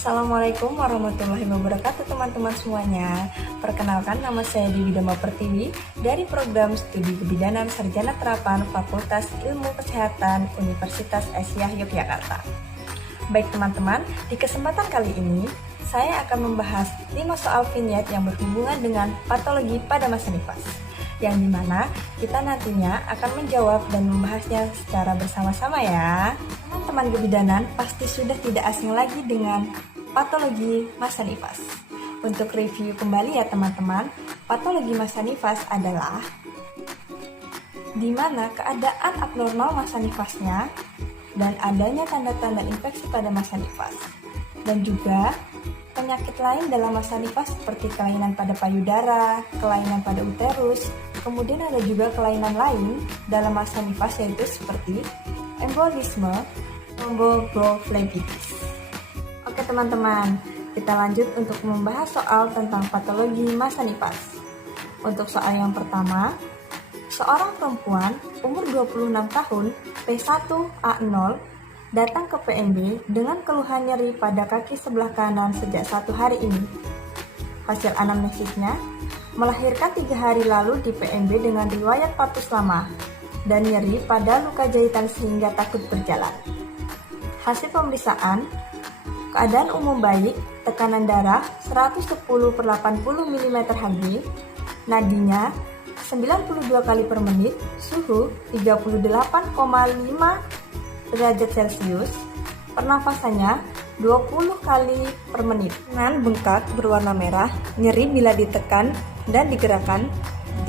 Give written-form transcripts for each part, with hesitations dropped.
Assalamualaikum warahmatullahi wabarakatuh teman-teman semuanya. Perkenalkan, nama saya Dewi Dama Pertiwi dari program studi kebidanan Sarjana Terapan Fakultas Ilmu Kesehatan Universitas Asia Yogyakarta. Baik teman-teman, di kesempatan kali ini saya akan membahas 5 soal vinyet yang berhubungan dengan patologi pada masa nifas, yang dimana kita nantinya akan menjawab dan membahasnya secara bersama-sama ya. Teman-teman kebidanan pasti sudah tidak asing lagi dengan patologi masa nifas. Untuk review kembali ya teman-teman, patologi masa nifas adalah di mana keadaan abnormal masa nifasnya dan adanya tanda-tanda infeksi pada masa nifas, dan juga penyakit lain dalam masa nifas seperti kelainan pada payudara, kelainan pada uterus, kemudian ada juga kelainan lain dalam masa nifas yaitu seperti embolisme, thrombophlebitis. Oke teman-teman, kita lanjut untuk membahas soal tentang patologi masa nifas. Untuk soal yang pertama, seorang perempuan umur 26 tahun P1A0 datang ke PMB dengan keluhan nyeri pada kaki sebelah kanan sejak 1 hari ini. Hasil anamnesisnya, melahirkan 3 hari lalu di PMB dengan riwayat partus lama dan nyeri pada luka jahitan sehingga takut berjalan. Hasil pemeriksaan, keadaan umum baik, tekanan darah 110/80 mm/Hg, nadinya 92 kali per menit, suhu 38,5 derajat Celcius, pernafasannya 20 kali per menit. Dengan bengkak berwarna merah, nyeri bila ditekan dan digerakkan,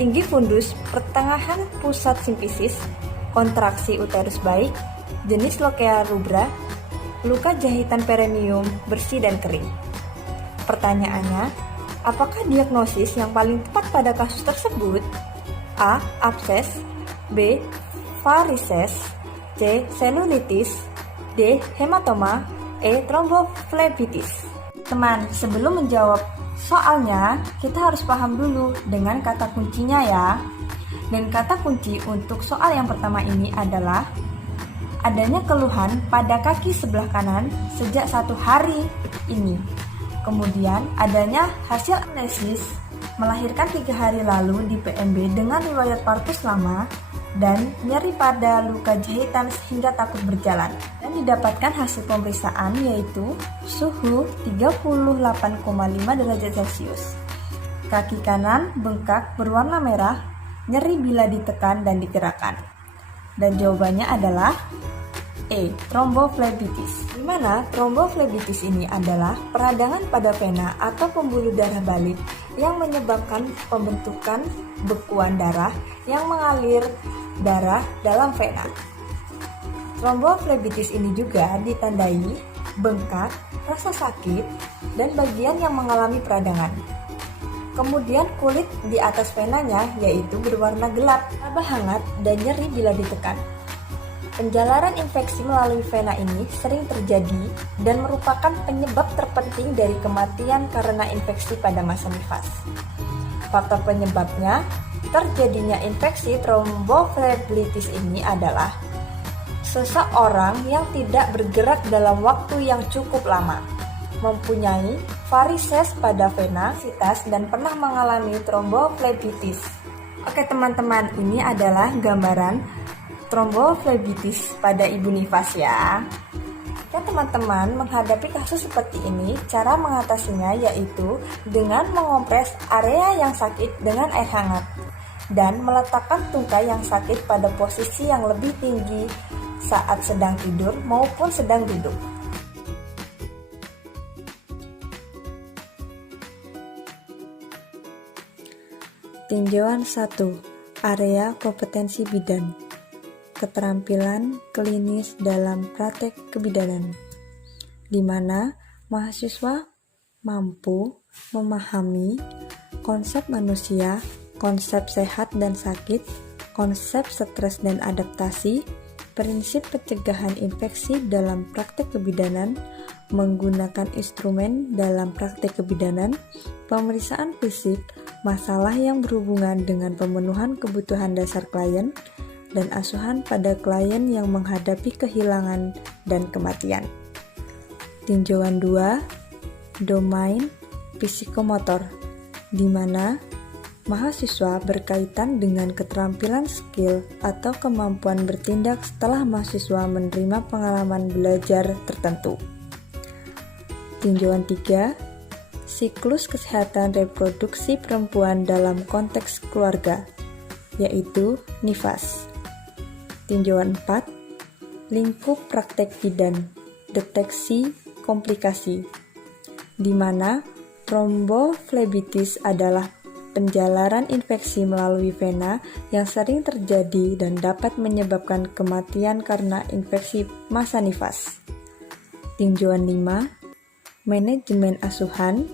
tinggi fundus pertengahan pusat simfisis, kontraksi uterus baik, jenis lochia rubra, luka jahitan perineum bersih dan kering. Pertanyaannya, apakah diagnosis yang paling tepat pada kasus tersebut? A. Abses, B. Varises, C. Selulitis, D. Hematoma, E. Thrombophlebitis. Teman, sebelum menjawab soalnya, kita harus paham dulu dengan kata kuncinya ya. Dan kata kunci untuk soal yang pertama ini adalah adanya keluhan pada kaki sebelah kanan sejak 1 hari ini. Kemudian adanya hasil anamnesis melahirkan 3 hari lalu di PMB dengan riwayat partus lama dan nyeri pada luka jahitan sehingga takut berjalan. Dan didapatkan hasil pemeriksaan yaitu suhu 38,5 derajat Celcius. Kaki kanan bengkak berwarna merah, nyeri bila ditekan dan digerakkan. Dan jawabannya adalah E. Thrombophlebitis. Di mana thrombophlebitis ini adalah peradangan pada vena atau pembuluh darah balik yang menyebabkan pembentukan bekuan darah yang mengalir darah dalam vena. Thrombophlebitis ini juga ditandai bengkak, rasa sakit, dan bagian yang mengalami peradangan. Kemudian kulit di atas venanya yaitu berwarna gelap, laba hangat, dan nyeri bila ditekan. Penjalaran infeksi melalui vena ini sering terjadi dan merupakan penyebab terpenting dari kematian karena infeksi pada masa nifas. Faktor penyebabnya terjadinya infeksi thrombophlebitis ini adalah seseorang yang tidak bergerak dalam waktu yang cukup lama, mempunyai varises pada vena, dan pernah mengalami thrombophlebitis. Oke teman-teman, ini adalah gambaran thrombophlebitis pada ibu nifas ya. Ya teman-teman, menghadapi kasus seperti ini, cara mengatasinya yaitu dengan mengompres area yang sakit dengan air hangat dan meletakkan tungkai yang sakit pada posisi yang lebih tinggi saat sedang tidur maupun sedang duduk. Tinjauan 1. Area kompetensi bidan. Keterampilan klinis dalam praktek kebidanan, di mana mahasiswa mampu memahami konsep manusia, konsep sehat dan sakit, konsep stres dan adaptasi, prinsip pencegahan infeksi dalam praktek kebidanan, menggunakan instrumen dalam praktek kebidanan, pemeriksaan fisik, masalah yang berhubungan dengan pemenuhan kebutuhan dasar klien, dan asuhan pada klien yang menghadapi kehilangan dan kematian. Tinjauan 2, domain psikomotor, di mana mahasiswa berkaitan dengan keterampilan skill atau kemampuan bertindak setelah mahasiswa menerima pengalaman belajar tertentu. Tinjauan 3, siklus kesehatan reproduksi perempuan dalam konteks keluarga, yaitu NIFAS. Tinjauan 4, lingkup praktek bidan, deteksi komplikasi, di mana tromboflebitis adalah penjalaran infeksi melalui vena yang sering terjadi dan dapat menyebabkan kematian karena infeksi masa nifas. Tinjauan 5, manajemen asuhan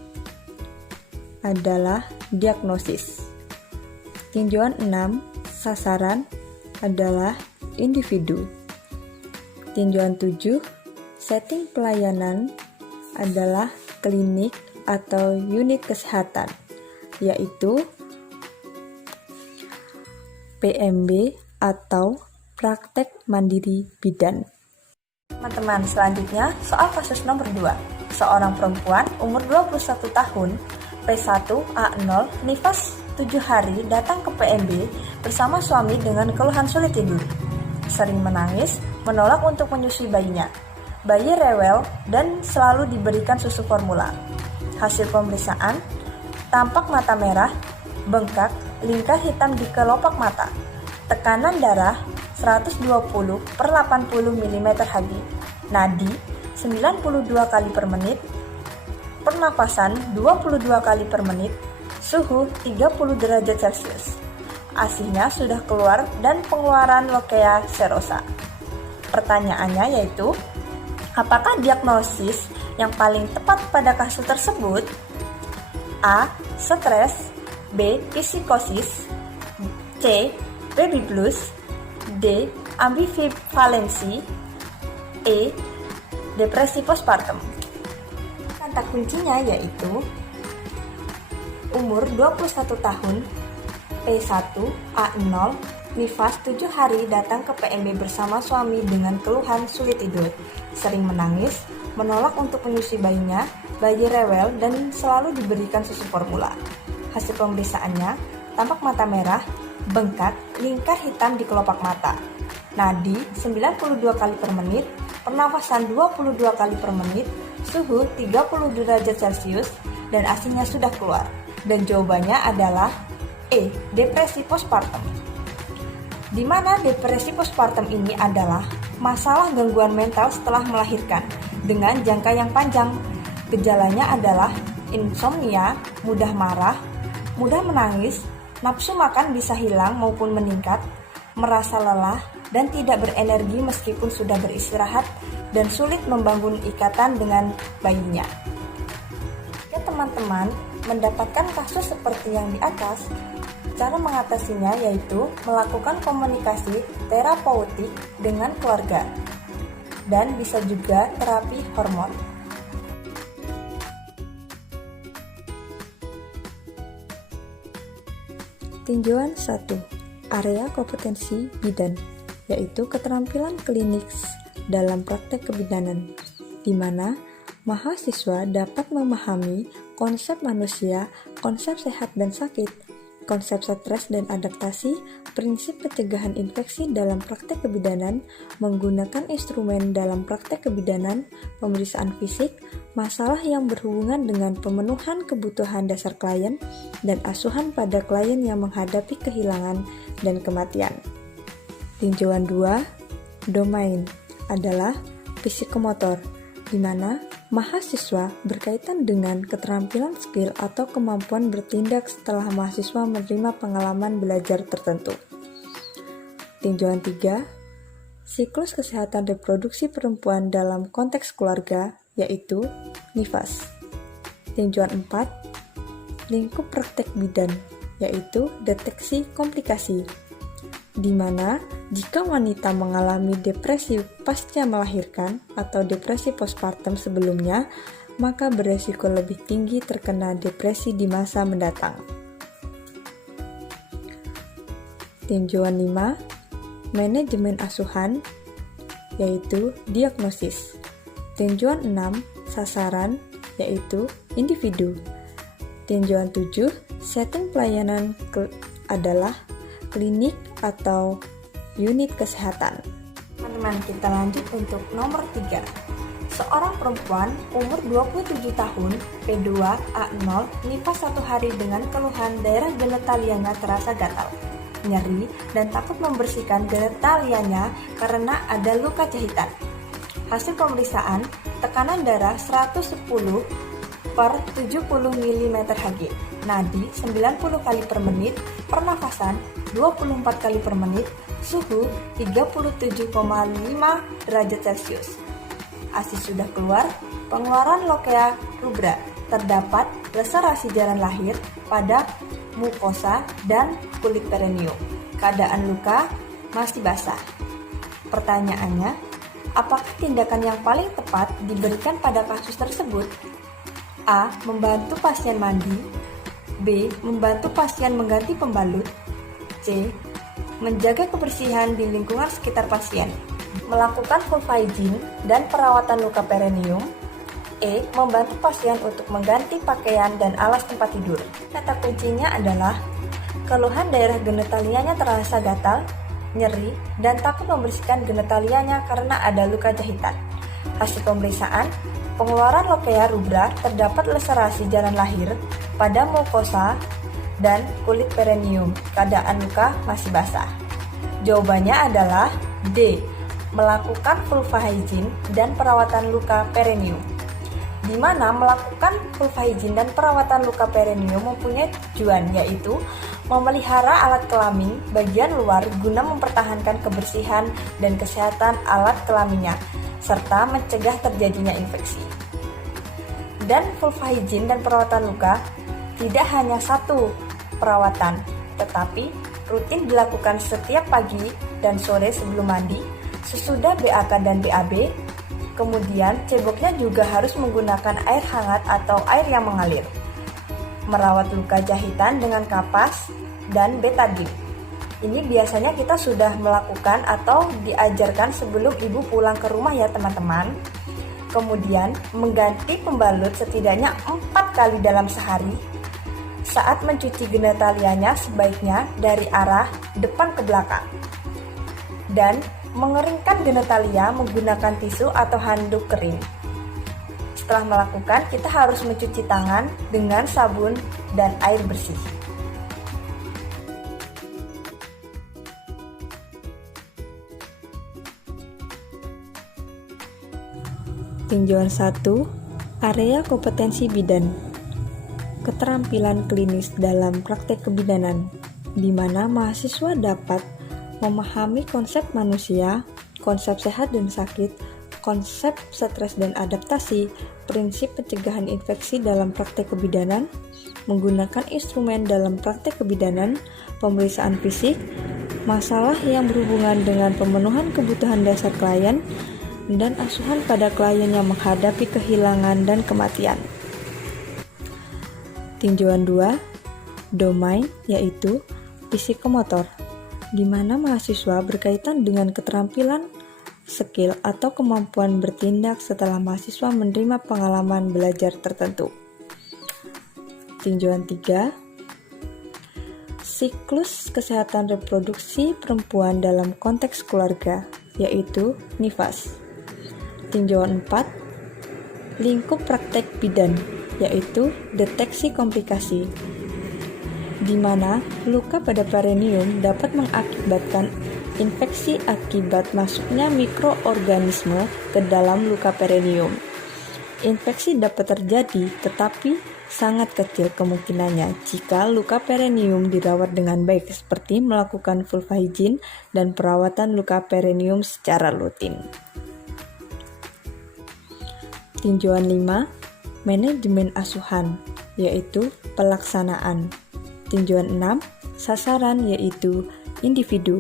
adalah diagnosis. Tinjauan 6, sasaran adalah individu. Tinjauan 7, setting pelayanan adalah klinik atau unit kesehatan, yaitu PMB atau praktek mandiri bidan. Teman-teman, selanjutnya soal kasus nomor 2. Seorang perempuan umur 21 tahun, P1A0, nifas 7 hari datang ke PMB bersama suami dengan keluhan sulit tidur. Sering menangis, menolak untuk menyusui bayinya. Bayi rewel dan selalu diberikan susu formula. Hasil pemeriksaan, tampak mata merah, bengkak, lingkar hitam di kelopak mata, tekanan darah 120/80 mm Hg, nadi 92 kali per menit, pernapasan 22 kali per menit, suhu 30 derajat Celcius. ASINH-nya sudah keluar dan pengeluaran lokea serosa. Pertanyaannya yaitu, apakah diagnosis yang paling tepat pada kasus tersebut? A. Stres, B. Psikosis, C. Baby blues, D. Ambivalensi, E. Depresi postpartum. Kata kuncinya yaitu umur 21 tahun, P1A0, nifas 7 hari datang ke PMB bersama suami dengan keluhan sulit tidur, sering menangis, menolak untuk menyusui bayinya, bayi rewel dan selalu diberikan susu formula. Hasil pemeriksaannya, tampak mata merah, bengkak, lingkar hitam di kelopak mata, nadi 92 kali per menit, pernafasan 22 kali per menit, suhu 30 derajat Celcius, dan ASINH-nya sudah keluar. Dan jawabannya adalah E. Depresi postpartum. Di mana depresi postpartum ini adalah masalah gangguan mental setelah melahirkan dengan jangka yang panjang. Gejalanya adalah insomnia, mudah marah, mudah menangis, nafsu makan bisa hilang maupun meningkat, merasa lelah dan tidak berenergi meskipun sudah beristirahat, dan sulit membangun ikatan dengan bayinya. Jika teman-teman mendapatkan kasus seperti yang di atas, cara mengatasinya yaitu melakukan komunikasi terapeutik dengan keluarga, dan bisa juga terapi hormon. Tinjauan 1. Area kompetensi bidan, yaitu keterampilan klinis dalam praktek kebidanan, di mana mahasiswa dapat memahami konsep manusia, konsep sehat dan sakit, konsep stres dan adaptasi, prinsip pencegahan infeksi dalam praktek kebidanan, menggunakan instrumen dalam praktek kebidanan, pemeriksaan fisik, masalah yang berhubungan dengan pemenuhan kebutuhan dasar klien, dan asuhan pada klien yang menghadapi kehilangan dan kematian. Tinjauan 2, domain adalah psikomotor, di mana mahasiswa berkaitan dengan keterampilan skill atau kemampuan bertindak setelah mahasiswa menerima pengalaman belajar tertentu. Tinjauan 3, siklus kesehatan reproduksi perempuan dalam konteks keluarga, yaitu NIFAS. Tinjauan 4, lingkup praktek bidan, yaitu deteksi komplikasi, di mana jika wanita mengalami depresi pasca melahirkan atau depresi postpartum sebelumnya, maka beresiko lebih tinggi terkena depresi di masa mendatang. Tinjauan 5, manajemen asuhan, yaitu diagnosis. Tinjauan 6, sasaran, yaitu individu. Tinjauan 7, setting pelayanan adalah klinik atau unit kesehatan. Teman-teman, kita lanjut untuk nomor 3. Seorang perempuan umur 27 tahun, P2, A0, nifas 1 hari dengan keluhan daerah genitalianya terasa gatal, nyeri, dan takut membersihkan genitalianya karena ada luka jahitan. Hasil pemeriksaan, tekanan darah 110 per 70 mm Hg, nadi 90 kali per menit, pernafasan 24 kali per menit, suhu 37,5 derajat Celcius. ASI sudah keluar, pengeluaran lokea rubra, terdapat laserasi jalan lahir pada mukosa dan kulit perineum. Keadaan luka masih basah. Pertanyaannya, apakah tindakan yang paling tepat diberikan pada kasus tersebut? A. Membantu pasien mandi. B. Membantu pasien mengganti pembalut. C. Menjaga kebersihan di lingkungan sekitar pasien. Melakukan vulva hygiene dan perawatan luka perineum. E. Membantu pasien untuk mengganti pakaian dan alas tempat tidur. Kata kuncinya adalah keluhan daerah genitalianya terasa gatal, nyeri, dan takut membersihkan genitalianya karena ada luka jahitan. Hasil pemeriksaan, pengeluaran lokea rubra, terdapat laserasi jalan lahir pada mukosa dan kulit perineum. Keadaan luka masih basah. Jawabannya adalah D. Melakukan vulva hygiene dan perawatan luka perineum. Di mana melakukan vulva hygiene dan perawatan luka perineum mempunyai tujuan, yaitu memelihara alat kelamin bagian luar guna mempertahankan kebersihan dan kesehatan alat kelaminnya, serta mencegah terjadinya infeksi. Dan vulva hygiene dan perawatan luka tidak hanya satu perawatan, tetapi rutin dilakukan setiap pagi dan sore sebelum mandi, sesudah BAK dan BAB. Kemudian ceboknya juga harus menggunakan air hangat atau air yang mengalir. Merawat luka jahitan dengan kapas dan betadine. Ini biasanya kita sudah melakukan atau diajarkan sebelum ibu pulang ke rumah ya teman-teman. Kemudian mengganti pembalut setidaknya 4 kali dalam sehari. Saat mencuci genitalianya sebaiknya dari arah depan ke belakang. Dan mengeringkan genitalia menggunakan tisu atau handuk kering. Setelah melakukan, kita harus mencuci tangan dengan sabun dan air bersih. Tinjauan 1, area kompetensi bidan. Keterampilan klinis dalam praktek kebidanan, di mana mahasiswa dapat memahami konsep manusia, konsep sehat dan sakit, konsep stres dan adaptasi, prinsip pencegahan infeksi dalam praktek kebidanan, menggunakan instrumen dalam praktek kebidanan, pemeriksaan fisik, masalah yang berhubungan dengan pemenuhan kebutuhan dasar klien, dan asuhan pada klien yang menghadapi kehilangan dan kematian. Tinjauan 2, domain, yaitu psikomotor, di mana mahasiswa berkaitan dengan keterampilan, skill, atau kemampuan bertindak setelah mahasiswa menerima pengalaman belajar tertentu. Tinjauan 3, siklus kesehatan reproduksi perempuan dalam konteks keluarga, yaitu nifas. Tinjauan 4, lingkup praktek bidan, yaitu deteksi komplikasi, di mana luka pada perineum dapat mengakibatkan infeksi akibat masuknya mikroorganisme ke dalam luka perineum. Infeksi dapat terjadi, tetapi sangat kecil kemungkinannya jika luka perineum dirawat dengan baik, seperti melakukan vulva hygiene dan perawatan luka perineum secara rutin. Tinjauan 5, manajemen asuhan, yaitu pelaksanaan. Tinjauan 6, sasaran, yaitu individu.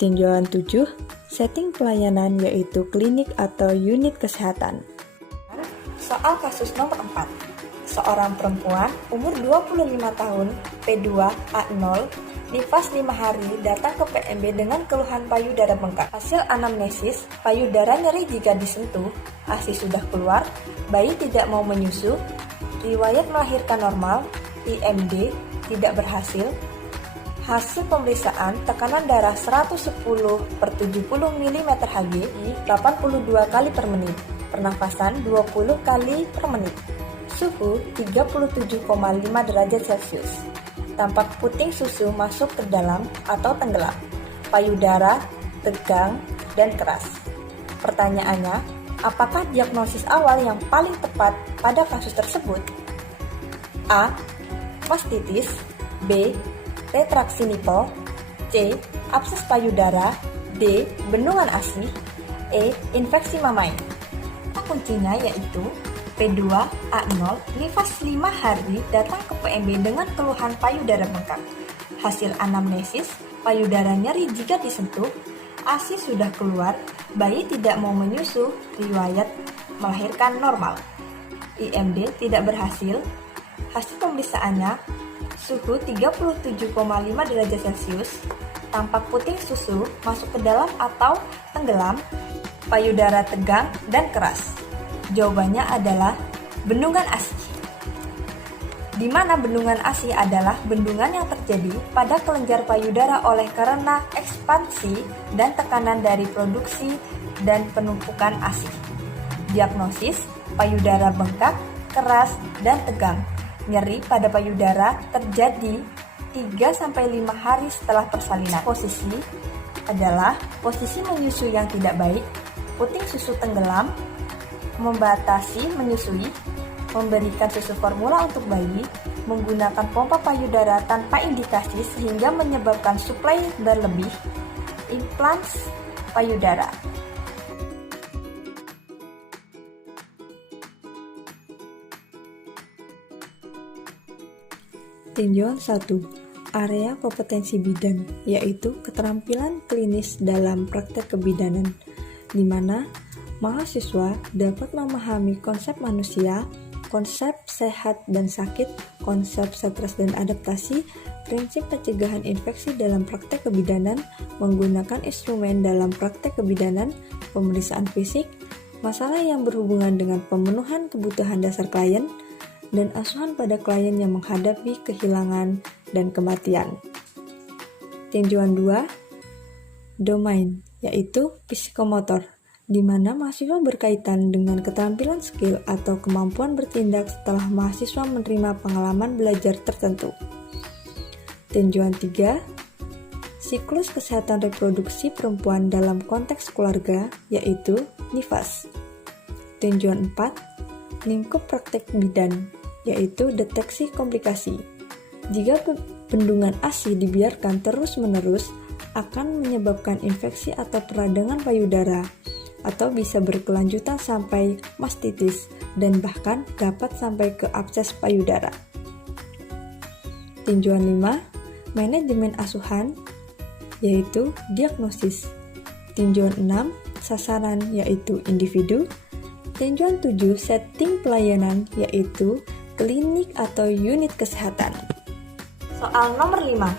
Tinjauan 7, setting pelayanan, yaitu klinik atau unit kesehatan. Soal kasus nomor 4. Seorang perempuan umur 25 tahun, P2, A0, nifas 5 hari, datang ke PMB dengan keluhan payudara bengkak. Hasil anamnesis, payudara nyeri jika disentuh, ASI sudah keluar, bayi tidak mau menyusu, riwayat melahirkan normal, IMD tidak berhasil, hasil pemeriksaan tekanan darah 110/70 mm/Hg 82 kali per menit, pernafasan 20 kali per menit, suhu 37,5 derajat Celcius, tampak puting susu masuk ke dalam atau tenggelam, payudara tegang dan keras. Pertanyaannya, apakah diagnosis awal yang paling tepat pada kasus tersebut? A. Mastitis, B. Retraksi nipple, C. Abses payudara, D. Bendungan ASI, E. Infeksi mamae. Kuncinya yaitu P2A0 nifas 5 hari datang ke PMB dengan keluhan payudara bengkak. Hasil anamnesis, payudara nyeri jika disentuh, ASI sudah keluar, bayi tidak mau menyusu, riwayat melahirkan normal. IMD tidak berhasil, hasil pemeriksaannya suhu 37,5 derajat Celcius, tampak puting susu masuk ke dalam atau tenggelam, payudara tegang dan keras. Jawabannya adalah bendungan ASI. Di mana bendungan ASI adalah bendungan yang terjadi pada kelenjar payudara oleh karena ekspansi dan tekanan dari produksi dan penumpukan ASI. Diagnosis, payudara bengkak, keras, dan tegang. Nyeri pada payudara terjadi 3-5 hari setelah persalinan. Posisi adalah posisi menyusui yang tidak baik, puting susu tenggelam, membatasi menyusui, memberikan susu formula untuk bayi, menggunakan pompa payudara tanpa indikasi sehingga menyebabkan suplai berlebih, implants payudara. Tinjauan 1. Area kompetensi bidan, yaitu keterampilan klinis dalam praktek kebidanan, di mana mahasiswa dapat memahami konsep manusia, konsep sehat dan sakit, konsep stres dan adaptasi, prinsip pencegahan infeksi dalam praktek kebidanan, menggunakan instrumen dalam praktek kebidanan, pemeriksaan fisik, masalah yang berhubungan dengan pemenuhan kebutuhan dasar klien, dan asuhan pada klien yang menghadapi kehilangan dan kematian. Tinjauan 2. Domain, yaitu psikomotor, di mana mahasiswa berkaitan dengan keterampilan skill atau kemampuan bertindak setelah mahasiswa menerima pengalaman belajar tertentu. Tinjauan 3. Siklus kesehatan reproduksi perempuan dalam konteks keluarga, yaitu nifas. Tinjauan 4. Lingkup praktek bidan, yaitu deteksi komplikasi. Jika bendungan ASI dibiarkan terus-menerus, akan menyebabkan infeksi atau peradangan payudara, atau bisa berkelanjutan sampai mastitis, dan bahkan dapat sampai ke abses payudara. Tinjauan 5. Manajemen asuhan, yaitu diagnosis. Tinjauan 6. Sasaran, yaitu individu. Tinjauan 7. Setting pelayanan, yaitu klinik atau unit kesehatan. Soal nomor 5.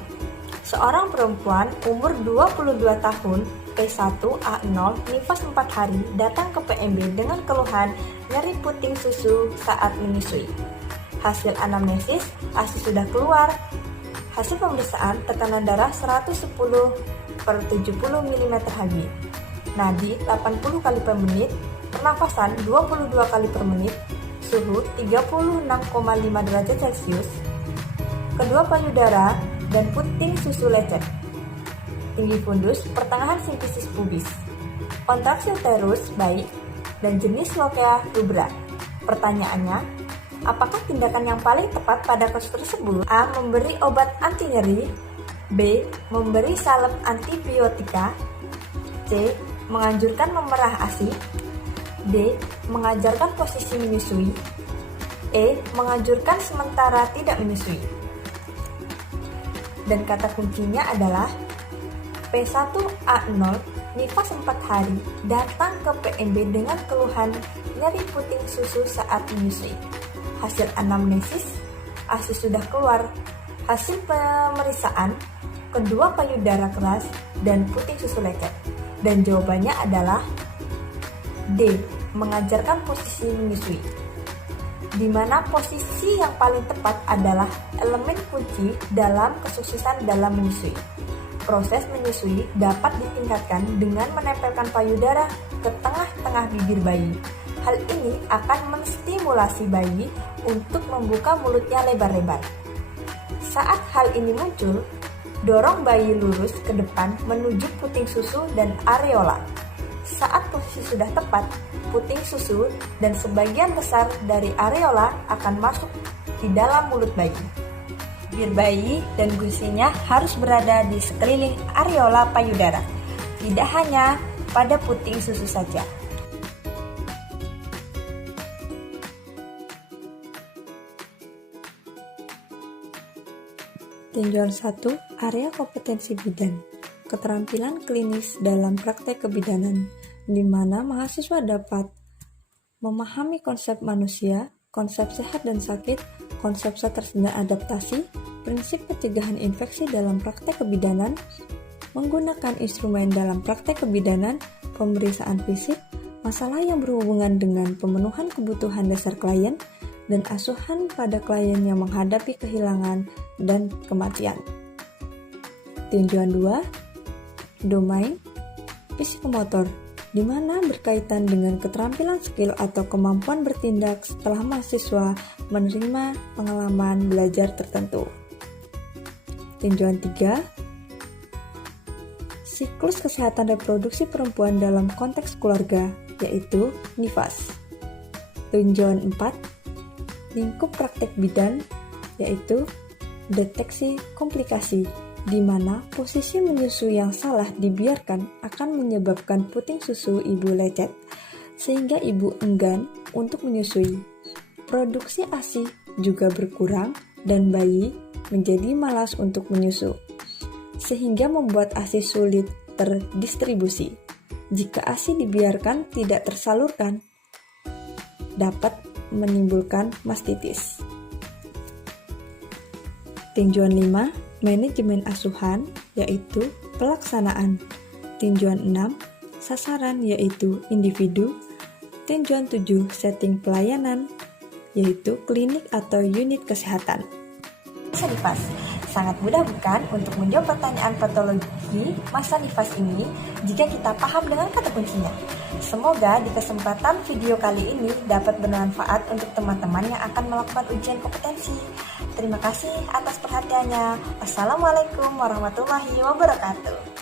Seorang perempuan umur 22 tahun, P1A0, nifas 4 hari, datang ke PMB dengan keluhan nyeri puting susu saat menyusui. Hasil anamnesis, ASI sudah keluar. Hasil pemeriksaan tekanan darah 110/70 mm/Hg, nadi 80 kali per menit, pernafasan 22 kali per menit, suhu 36,5 derajat Celcius, kedua payudara dan puting susu lecet, tinggi fundus pertengahan simfisis pubis, kontraksi uterus baik, dan jenis Lochia rubra. Pertanyaannya, apakah tindakan yang paling tepat pada kasus tersebut? A. Memberi obat anti nyeri, B. Memberi salep antibiotika, C. Menganjurkan memerah ASI, D. Mengajarkan posisi menyusui, E. Menganjurkan sementara tidak menyusui. Dan kata kuncinya adalah P1A0, nifas 4 hari, datang ke PMB dengan keluhan nyeri puting susu saat menyusui. Hasil anamnesis, ASI sudah keluar. Hasil pemeriksaan, kedua payudara keras dan puting susu lecet. Dan jawabannya adalah D. Mengajarkan posisi menyusui. di mana posisi yang paling tepat adalah elemen kunci dalam kesuksesan dalam menyusui. Proses menyusui dapat ditingkatkan dengan menempelkan payudara ke tengah-tengah bibir bayi. Hal ini akan menstimulasi bayi untuk membuka mulutnya lebar-lebar. Saat hal ini muncul, dorong bayi lurus ke depan menuju puting susu dan areola. Saat posisi sudah tepat, puting susu dan sebagian besar dari areola akan masuk di dalam mulut bayi. Bibir bayi dan gusinya harus berada di sekeliling areola payudara, tidak hanya pada puting susu saja. Tinjauan 1. Area kompetensi bidan. Keterampilan klinis dalam praktek kebidanan, di mana mahasiswa dapat memahami konsep manusia, konsep sehat dan sakit, konsep stres dan adaptasi, prinsip pencegahan infeksi dalam praktek kebidanan, menggunakan instrumen dalam praktek kebidanan, pemeriksaan fisik, masalah yang berhubungan dengan pemenuhan kebutuhan dasar klien, dan asuhan pada klien yang menghadapi kehilangan dan kematian. Tinjauan 2. Domain psikomotor, di mana berkaitan dengan keterampilan skill atau kemampuan bertindak setelah mahasiswa menerima pengalaman belajar tertentu. Tinjauan 3. Siklus kesehatan reproduksi perempuan dalam konteks keluarga, yaitu NIFAS. Tinjauan 4. Lingkup praktek bidan, yaitu deteksi komplikasi, di mana posisi menyusui yang salah dibiarkan akan menyebabkan puting susu ibu lecet, sehingga ibu enggan untuk menyusui. Produksi ASI juga berkurang dan bayi menjadi malas untuk menyusu, sehingga membuat ASI sulit terdistribusi. Jika ASI dibiarkan tidak tersalurkan, dapat menimbulkan mastitis. Tinjauan 5. Manajemen asuhan, yaitu pelaksanaan. Tinjauan 6. Sasaran, yaitu individu. Tinjauan 7. Setting pelayanan, yaitu klinik atau unit kesehatan. Masa nifas, sangat mudah bukan untuk menjawab pertanyaan patologi masa nifas ini jika kita paham dengan kata kuncinya. Semoga di kesempatan video kali ini dapat bermanfaat untuk teman-teman yang akan melakukan ujian kompetensi. Terima kasih atas perhatiannya. Wassalamualaikum warahmatullahi wabarakatuh.